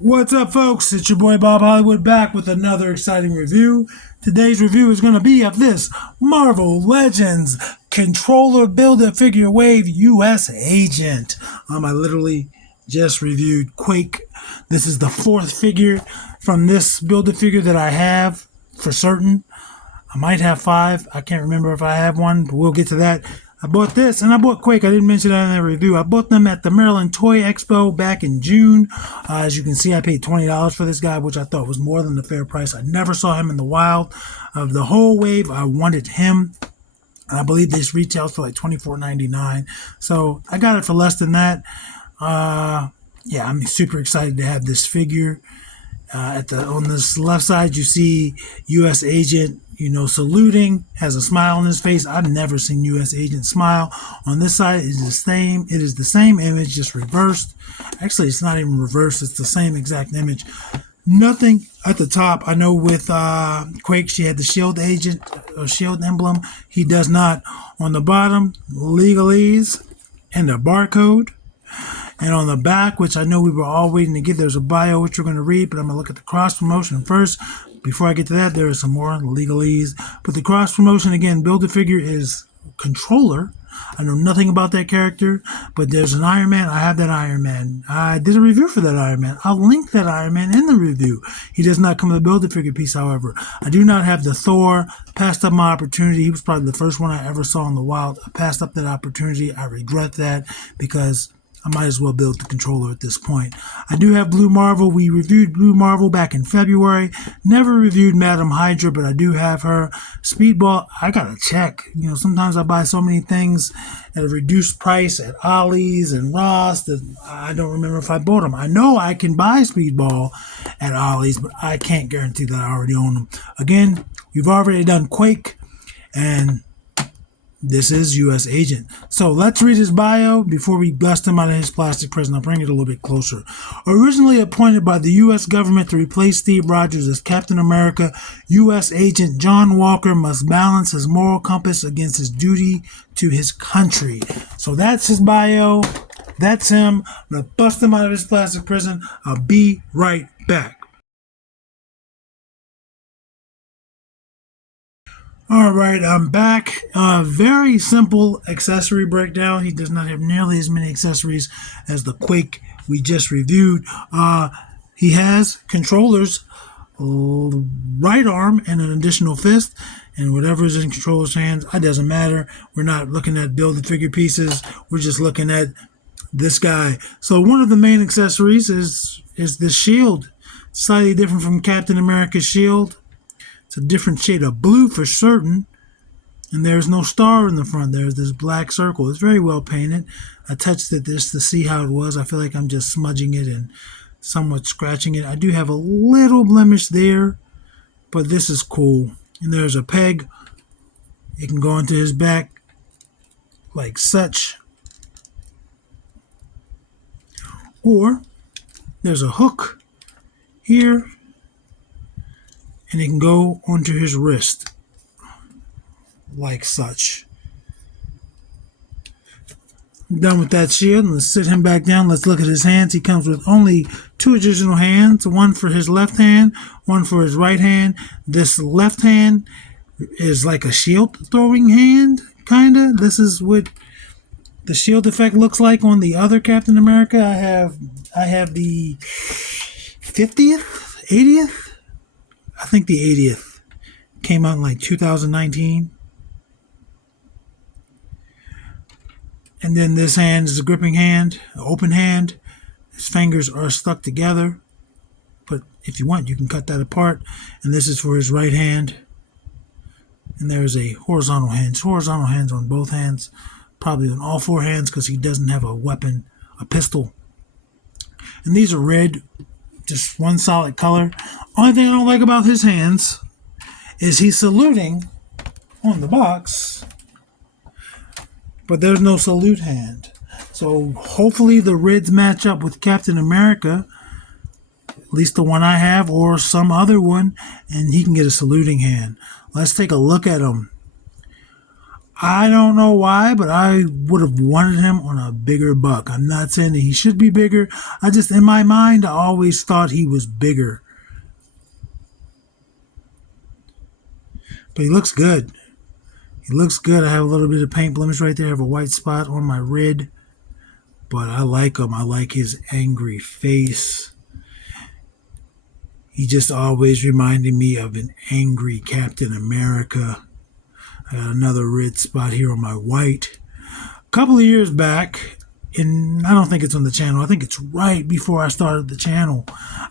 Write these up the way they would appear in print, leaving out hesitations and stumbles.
What's up, folks? It's your boy Bob Hollywood back with another exciting review. Today's review is going to be of this Marvel Legends Controller Build-A-Figure Wave US Agent. I literally just reviewed Quake. This is the fourth figure from this Build-A-Figure that I have for certain. I might have five. I can't remember if I have one, but we'll get to that. I bought this, and I bought Quake. I didn't mention that in the review. I bought them at the Maryland Toy Expo back in June. As you can see, I paid $20 for this guy, which I thought was more than the fair price. I never saw him in the wild. Of the whole wave, I wanted him. I believe this retails for like $24.99. So I got it for less than that. Yeah, I'm super excited to have this figure. On this left side, you see U.S. Agent, saluting, has a smile on his face. I've never seen U.S. Agent smile. On this side, it is the same image, just reversed. Actually, it's not even reversed. It's the same exact image. Nothing at the top. I know with Quake, she had the shield agent or shield emblem. He does not. On the bottom, legalese and a barcode. And on the back, which I know we were all waiting to get, there's a bio which we're going to read, but I'm going to look at the cross promotion first. Before I get to that, there is some more legalese. But the cross promotion, again, Build-A-Figure is Controller. I know nothing about that character, but there's an Iron Man. I have that Iron Man. I did a review for that Iron Man. I'll link that Iron Man in the review. He does not come with a Build-A-Figure piece, however. I do not have the Thor. Passed up my opportunity. He was probably the first one I ever saw in the wild. I passed up that opportunity. I regret that because I might as well build the controller at this point. I do have Blue Marvel. We reviewed Blue Marvel back in February. Never reviewed Madam Hydra, but I do have her. Speedball, I gotta check. Sometimes I buy so many things at a reduced price at Ollie's and Ross that I don't remember if I bought them. I know I can buy Speedball at Ollie's, but I can't guarantee that I already own them. Again, we've already done Quake, and this is U.S. Agent. So let's read his bio before we bust him out of his plastic prison. I'll bring it a little bit closer. Originally appointed by the U.S. government to replace Steve Rogers as Captain America, U.S. Agent John Walker must balance his moral compass against his duty to his country. So that's his bio. That's him. I'm going to bust him out of his plastic prison. I'll be right back. All right, I'm back. Very simple accessory breakdown. He does not have nearly as many accessories as the Quake we just reviewed. He has controllers, right arm and an additional fist, and whatever is in controller's hands, it doesn't matter. We're not looking at Build-A-Figure pieces. We're just looking at this guy. So one of the main accessories is this shield, slightly different from Captain America's shield. It's a different shade of blue for certain. And there's no star in the front. There's this black circle. It's very well painted. I touched it just to see how it was. I feel like I'm just smudging it and somewhat scratching it. I do have a little blemish there, but this is cool. And there's a peg. It can go into his back like such. Or there's a hook here, and it can go onto his wrist, like such. Done with that shield. Let's sit him back down. Let's look at his hands. He comes with only two additional hands, one for his left hand, one for his right hand. This left hand is like a shield throwing hand, kinda. This is what the shield effect looks like on the other Captain America. I have the 50th, 80th. I think the 80th came out in like 2019. And then this hand is a gripping hand, an open hand. His fingers are stuck together. But if you want, you can cut that apart. And this is for his right hand. And there's a horizontal hand. It's horizontal hands on both hands. Probably on all four hands because he doesn't have a weapon, a pistol. And these are red. Just one solid color. Only thing I don't like about his hands is he's saluting on the box, but there's no salute hand. So hopefully the reds match up with Captain America, at least the one I have, or some other one, and he can get a saluting hand. Let's take a look at him. I don't know why, but I would have wanted him on a bigger buck. I'm not saying that he should be bigger. I just, in my mind, I always thought he was bigger. But he looks good. He looks good. I have a little bit of paint blemish right there. I have a white spot on my red. But I like him. I like his angry face. He just always reminded me of an angry Captain America. I got another red spot here on my white. A couple of years back, and I don't think it's on the channel. I think it's right before I started the channel.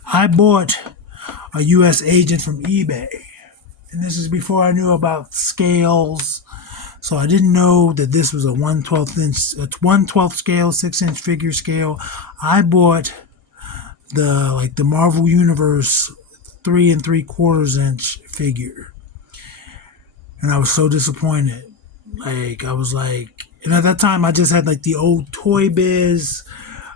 I bought a U.S. agent from eBay. And this is before I knew about scales. So I didn't know that this was a 1/12 inch, 1/12 scale, 6-inch figure scale. I bought the Marvel Universe 3 3/4 inch figure, and I was so disappointed. I was like, and at that time I just had like the old Toy Biz,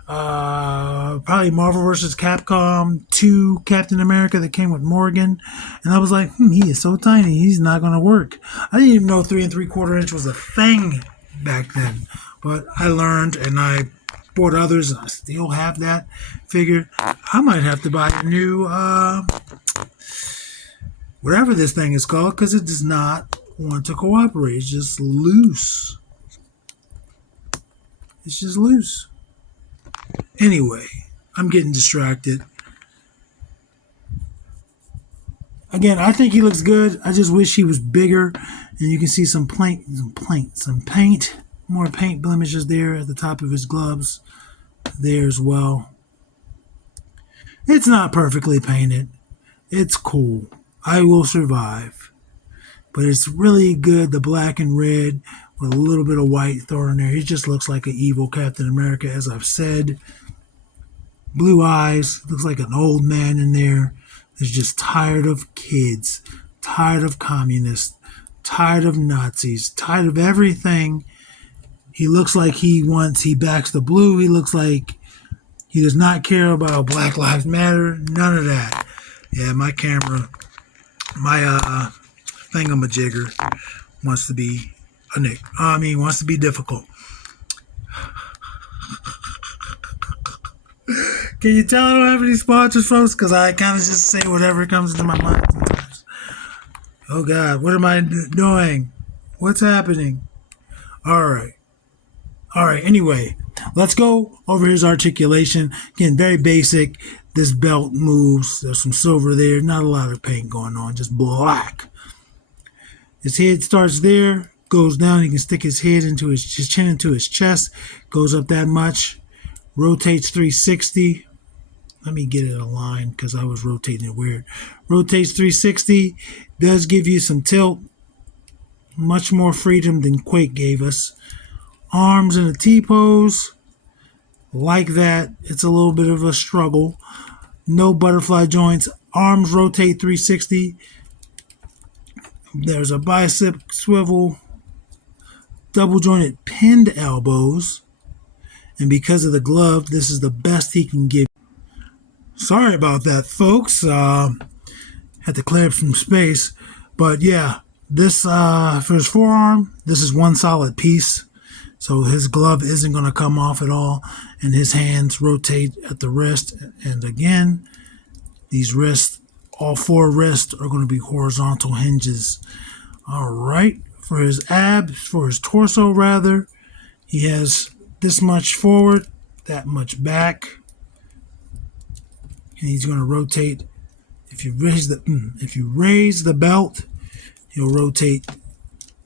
probably Marvel vs. Capcom 2 Captain America that came with Morgan, and I was like, he is so tiny, he's not gonna work. I didn't even know 3 3/4 inch was a thing back then, but I learned and I bought others, and I still have that figure. I might have to buy a new whatever this thing is called, because it does not want to cooperate. It's just loose. It's just loose. Anyway, I'm getting distracted. Again, I think he looks good. I just wish he was bigger. And you can see some paint, more paint blemishes there at the top of his gloves. There as well. It's not perfectly painted. It's cool. I will survive. But it's really good, the black and red with a little bit of white thrown in there. He just looks like an evil Captain America, as I've said. Blue eyes, looks like an old man in there. He's just tired of kids, tired of communists, tired of Nazis, tired of everything. He looks like he backs the blue. He looks like he does not care about Black Lives Matter. None of that. Yeah, my camera, my thingamajigger wants to be wants to be difficult. Can you tell I don't have any sponsors, folks? Because I kind of just say whatever comes into my mind sometimes. Oh, God. What am I doing? What's happening? All right. Anyway, let's go over his articulation. Again, very basic. This belt moves. There's some silver there. Not a lot of paint going on. Just black. His head starts there. Goes down. He can stick his head into his chin into his chest. Goes up that much. Rotates 360. Let me get it aligned because I was rotating it weird. Rotates 360. Does give you some tilt. Much more freedom than Quake gave us. Arms in a T-pose. Like that. It's a little bit of a struggle. No butterfly joints. Arms rotate 360. There's a bicep swivel. Double jointed pinned elbows. And because of the glove, this is the best he can give. Sorry about that, folks. Had to clear it from space. But yeah, this for his forearm, this is one solid piece. So his glove isn't going to come off at all. And his hands rotate at the wrist. And again, these wrists, all 4 wrists are going to be horizontal hinges. All right. For his abs, for his torso rather, he has this much forward, that much back. And he's going to rotate. If you raise the belt, he'll rotate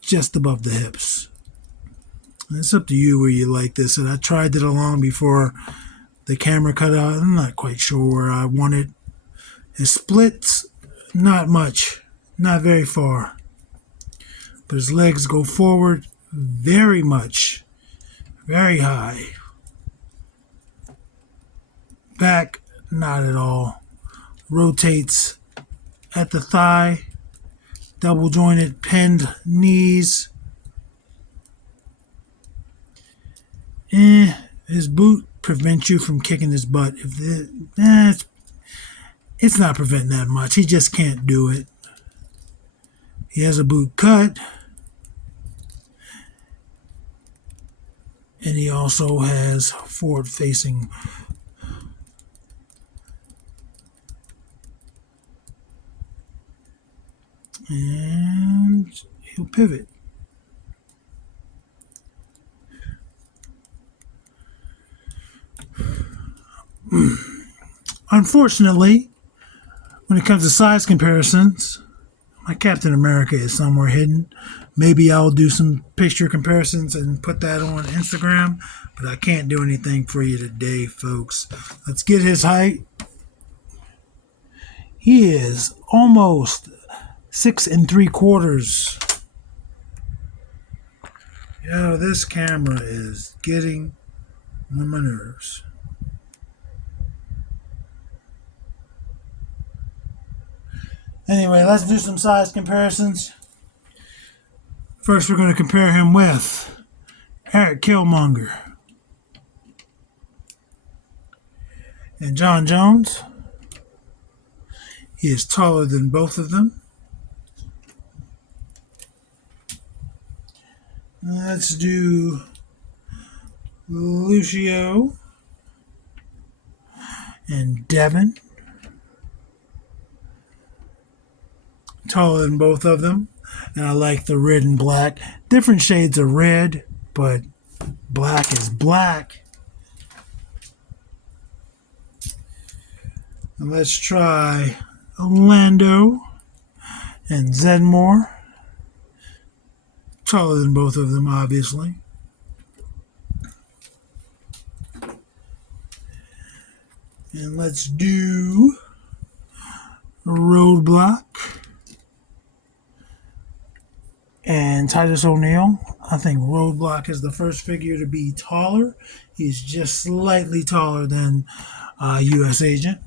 just above the hips. And it's up to you where you like this. And I tried it along before the camera cut out. I'm not quite sure where I want it. His splits, not much, not very far. But his legs go forward very much, very high. Back, not at all. Rotates at the thigh. Double jointed pinned knees. His boot prevents you from kicking his butt. It's not preventing that much. He just can't do it. He has a boot cut. And he also has forward facing. And he'll pivot. Unfortunately, when it comes to size comparisons, my Captain America is somewhere hidden. Maybe I'll do some picture comparisons and put that on Instagram, but I can't do anything for you today, folks. Let's get his height. He is almost 6 3/4. Yo, this camera is getting on my nerves. Anyway, let's do some size comparisons. First, we're going to compare him with Eric Killmonger and John Jones. He is taller than both of them. Let's do Lucio and Devin. Taller than both of them. And I like the red and black. Different shades of red, but black is black. And let's try Orlando and Zedmore. Taller than both of them, obviously. And let's do Roadblock and Titus O'Neil. I think Roadblock is the first figure to be taller. He's just slightly taller than U.S. Agent.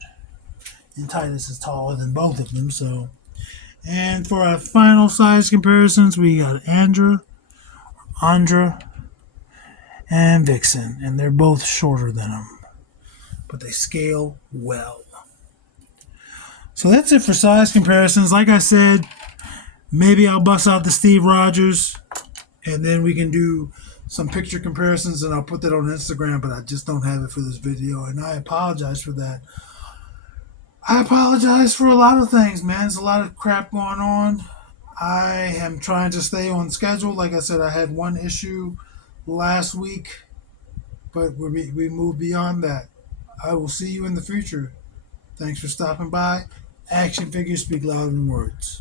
And Titus is taller than both of them. So, and for our final size comparisons, we got Andra, and Vixen. And they're both shorter than him. But they scale well. So that's it for size comparisons. Like I said, maybe I'll bust out the Steve Rogers and then we can do some picture comparisons and I'll put that on Instagram, but I just don't have it for this video. And I apologize for that. I apologize for a lot of things, man. There's a lot of crap going on. I am trying to stay on schedule. Like I said, I had one issue last week, but we moved beyond that. I will see you in the future. Thanks for stopping by. Action figures speak louder than words.